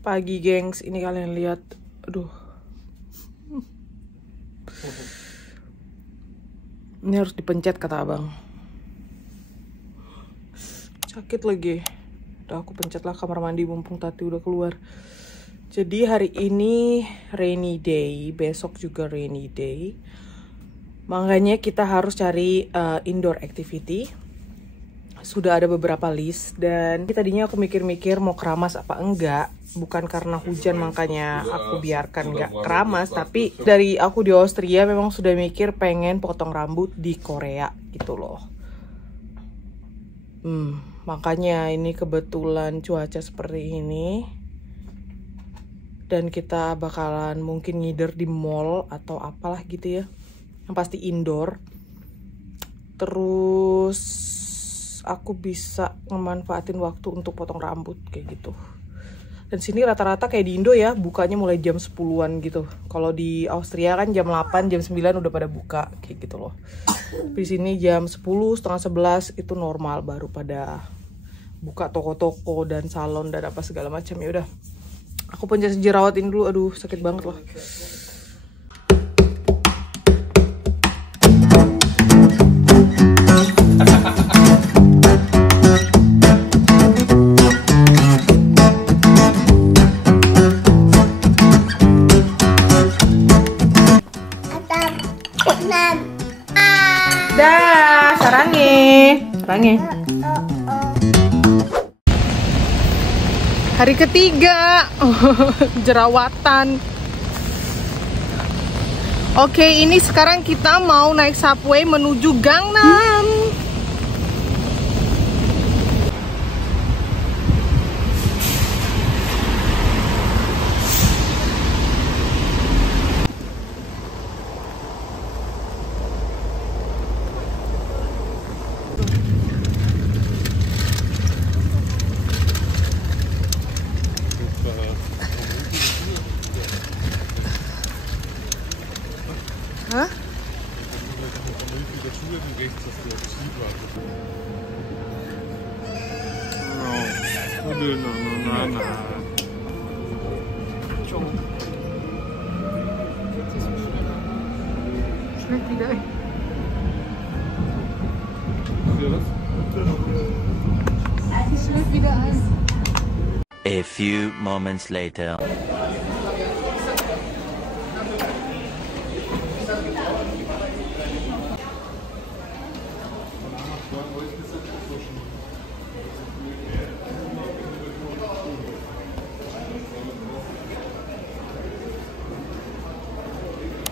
Pagi gengs, ini kalian lihat. Aduh. Ini harus dipencet kata abang. Sakit lagi. Udah aku pencet lah kamar mandi mumpung Tati udah keluar. Jadi hari ini rainy day, besok juga rainy day. Makanya kita harus cari indoor activity. Sudah ada beberapa list dan tadinya aku mikir-mikir mau keramas apa enggak. Bukan karena hujan makanya aku biarkan nggak keramas, tapi dari aku di Austria memang sudah mikir pengen potong rambut di Korea gitu loh. Makanya ini kebetulan cuaca seperti ini dan kita bakalan mungkin ngider di mall atau apalah gitu ya, yang pasti indoor. Terus aku bisa ngemanfaatin waktu untuk potong rambut kayak gitu. Dan sini rata-rata kayak di Indo ya, bukanya mulai jam 10-an gitu. Kalau di Austria kan jam 8, jam 9 udah pada buka kayak gitu loh. Di sini jam 10, setengah 11 itu normal, baru pada buka toko-toko dan salon dan apa segala macam. Ya udah. Aku pencet jerawat ini dulu, aduh sakit banget loh. Dah, sarangi. Hari ketiga jerawatan. Oke, ini sekarang kita mau naik subway menuju Gangnam. Hah? A few moments later.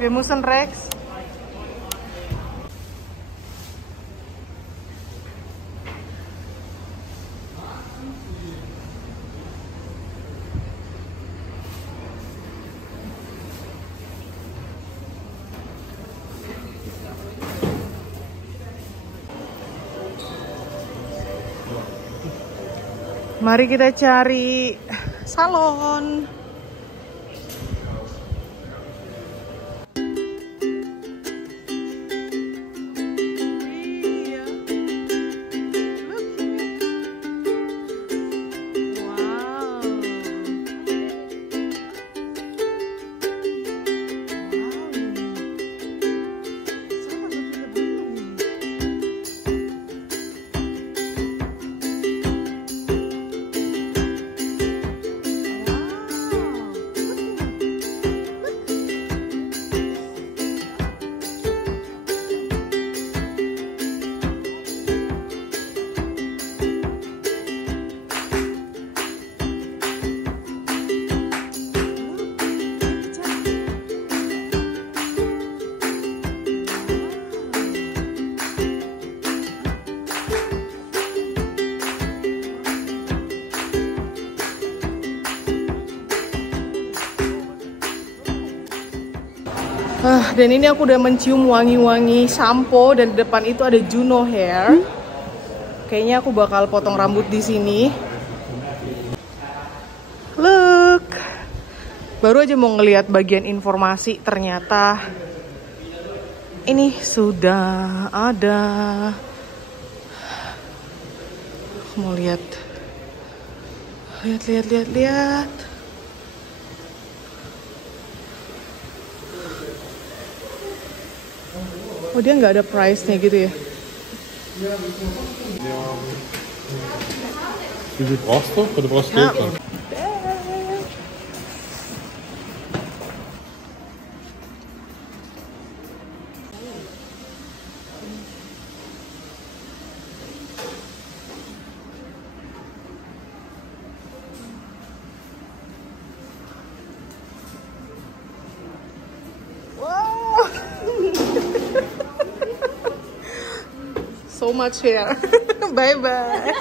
Wir müssen rechts. Mari kita cari salon. Dan ini aku udah mencium wangi-wangi sampo dan di depan itu ada Juno Hair. Kayaknya aku bakal potong rambut di sini. Look. Baru aja mau ngelihat bagian informasi, ternyata ini sudah ada. Mau lihat. Lihat. Oh, dia nggak ada price-nya gitu ya? Wie viel brauchst du? Oder brauchst du Geld? Wow. So much hair. Bye bye.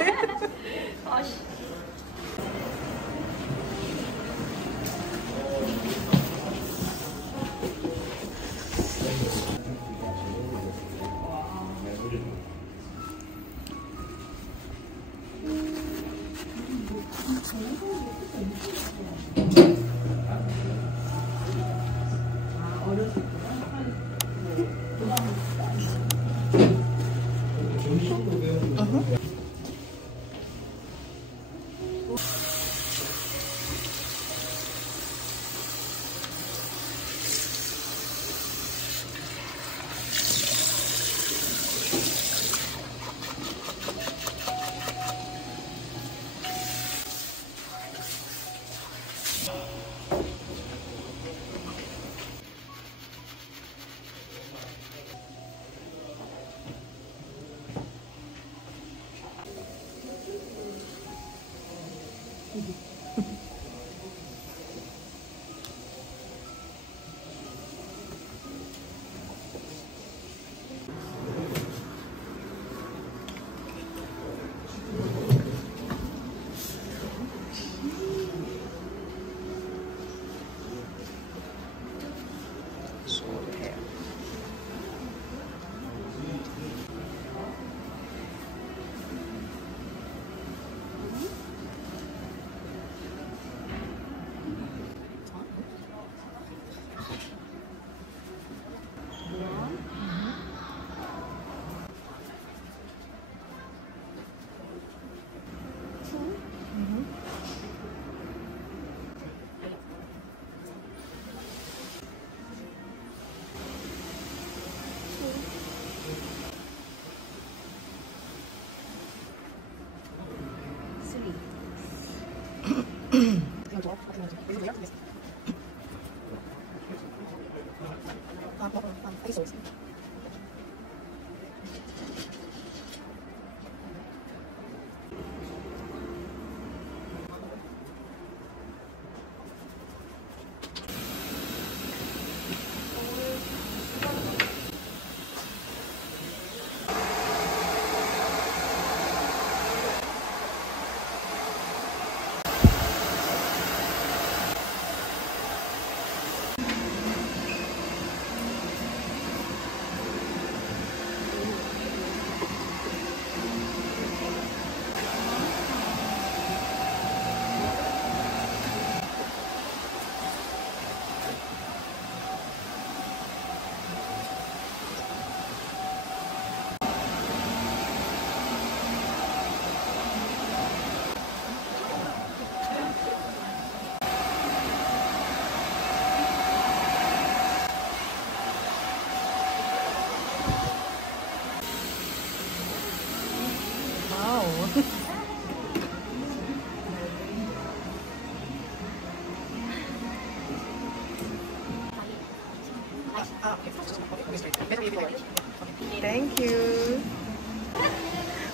Thank you.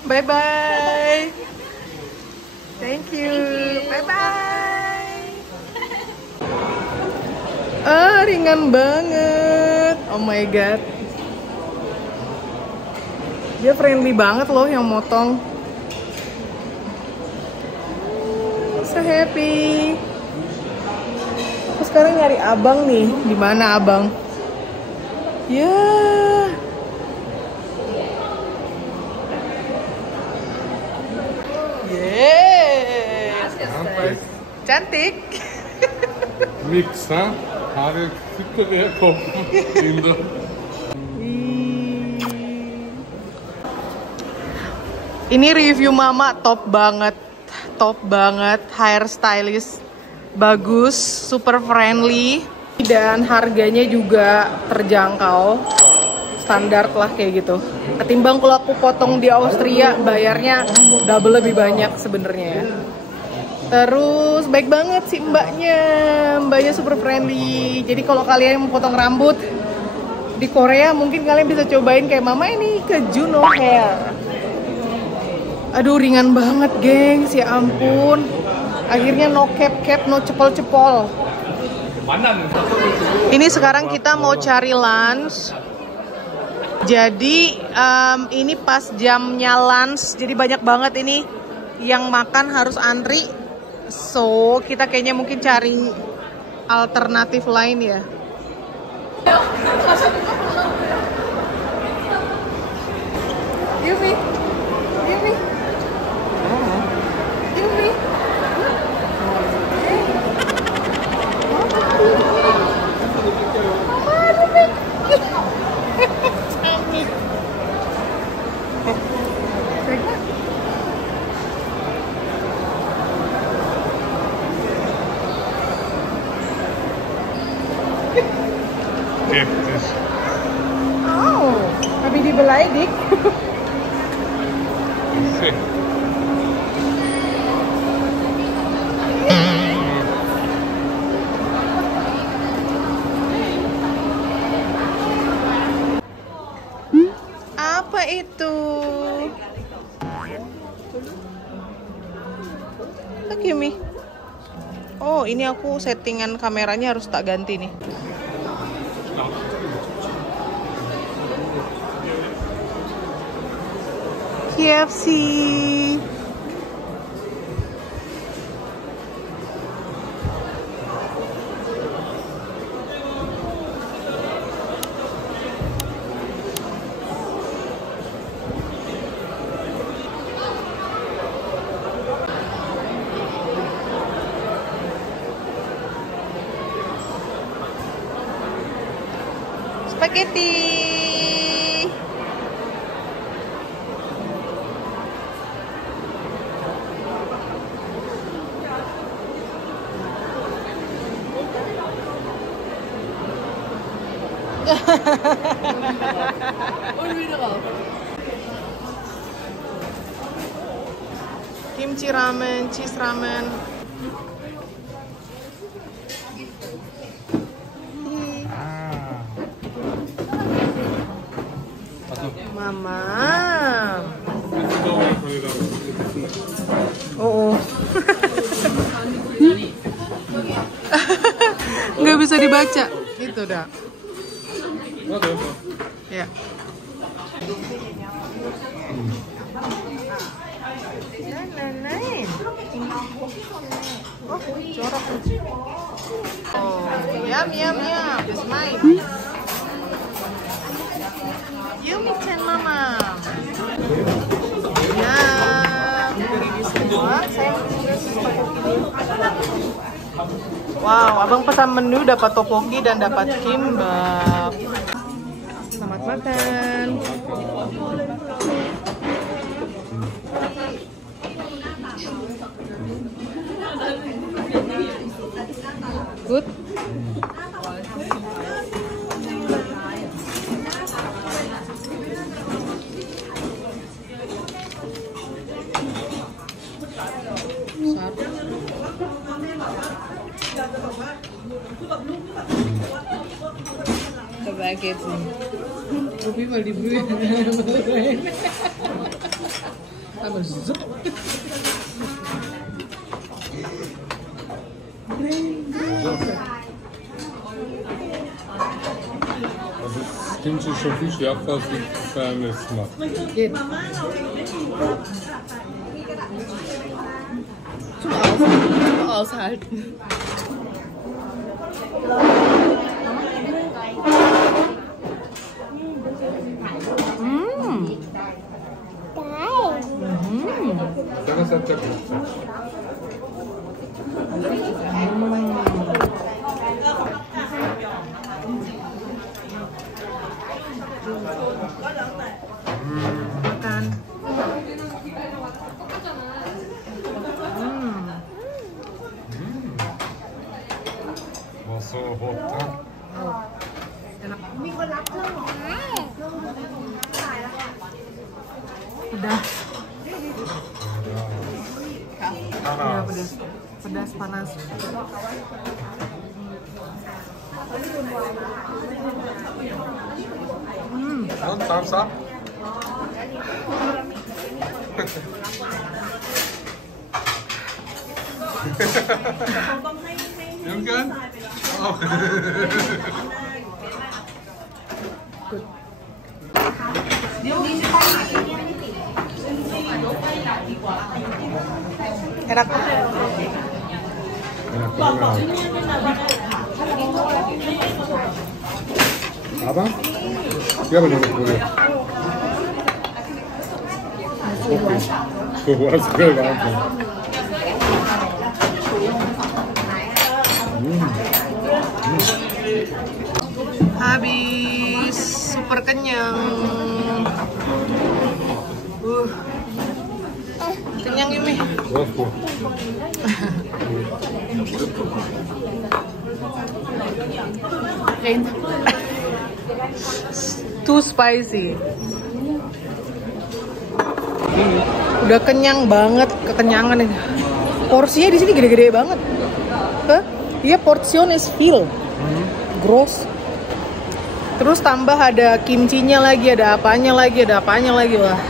Bye bye. Thank you. Bye bye. Ringan banget. Oh my god. Dia friendly banget loh yang motong. So happy. Aku sekarang nyari abang nih. Di mana abang? Ya. Yes. Cantik. Mix, ha? Haare super herkommen. Kinder. Ini review mama top banget hairstylist bagus, super friendly dan harganya juga terjangkau. standar lah kayak gitu. Ketimbang kalau aku potong di Austria bayarnya double lebih banyak sebenarnya ya. Terus baik banget sih mbaknya super friendly. Jadi kalau kalian mau potong rambut di Korea mungkin kalian bisa cobain kayak mama ini ke Juno Hair. Aduh ringan banget gengs, ya ampun. Akhirnya no cap, no cepol-cepol. Ini sekarang kita mau cari lunch. Jadi ini pas jamnya lunch, jadi banyak banget ini yang makan harus antri. So kita kayaknya mungkin cari alternatif lain ya. Yumi. Oh, habe ich die beleidigt? Apa itu? Look Yumi. Oh, ini aku settingan kameranya harus tak ganti nih. KFC. Spaghetti. Kimchi ramen, cheese ramen. Mama. Oh. Nggak bisa dibaca. Itu dah. Ya. Oh, jorok. Oh, yum. It's mine. Yumi Chan Mama. Ya, dari di semua saya wow, abang pesan menu dapat tteokbokki dan dapat kimbap. Selamat makan. Good. Kaget sih. Kopi mal dibeli. Apa zup? Das Kimchi ist schon viel schärfer als die Fairness macht. Geht. Zum Aushalten. Makan. Was so hot, huh? Enak. Pedas. Ya, pedas. Pedas panas. Thumbs up. Yung kan? Oh. Enak. Apa? Siapa yang kulit? Puas banget. Habis, super kenyang. Kenyang Yumi. Too spicy. Udah kenyang banget, kekenyangan ini. Porsinya di sini gede-gede banget. Hah? Iya, portion is full. Gross. Terus tambah ada kimchinya lagi, ada apanya lagi, wah.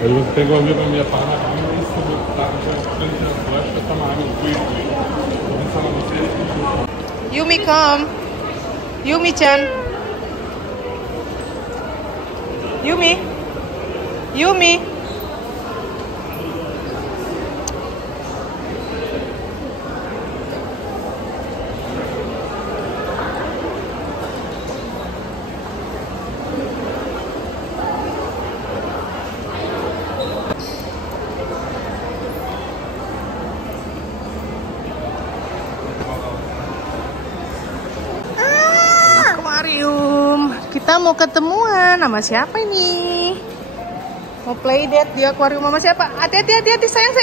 Eu tenho um amigo na minha pana, isso tá frente à flecha, tá na água, Yumi, come. Yumi-chan. Yumi. Yumi. Kita mau ketemuan sama siapa ini? Mau play date di akuarium sama siapa? Hati-hati sayang.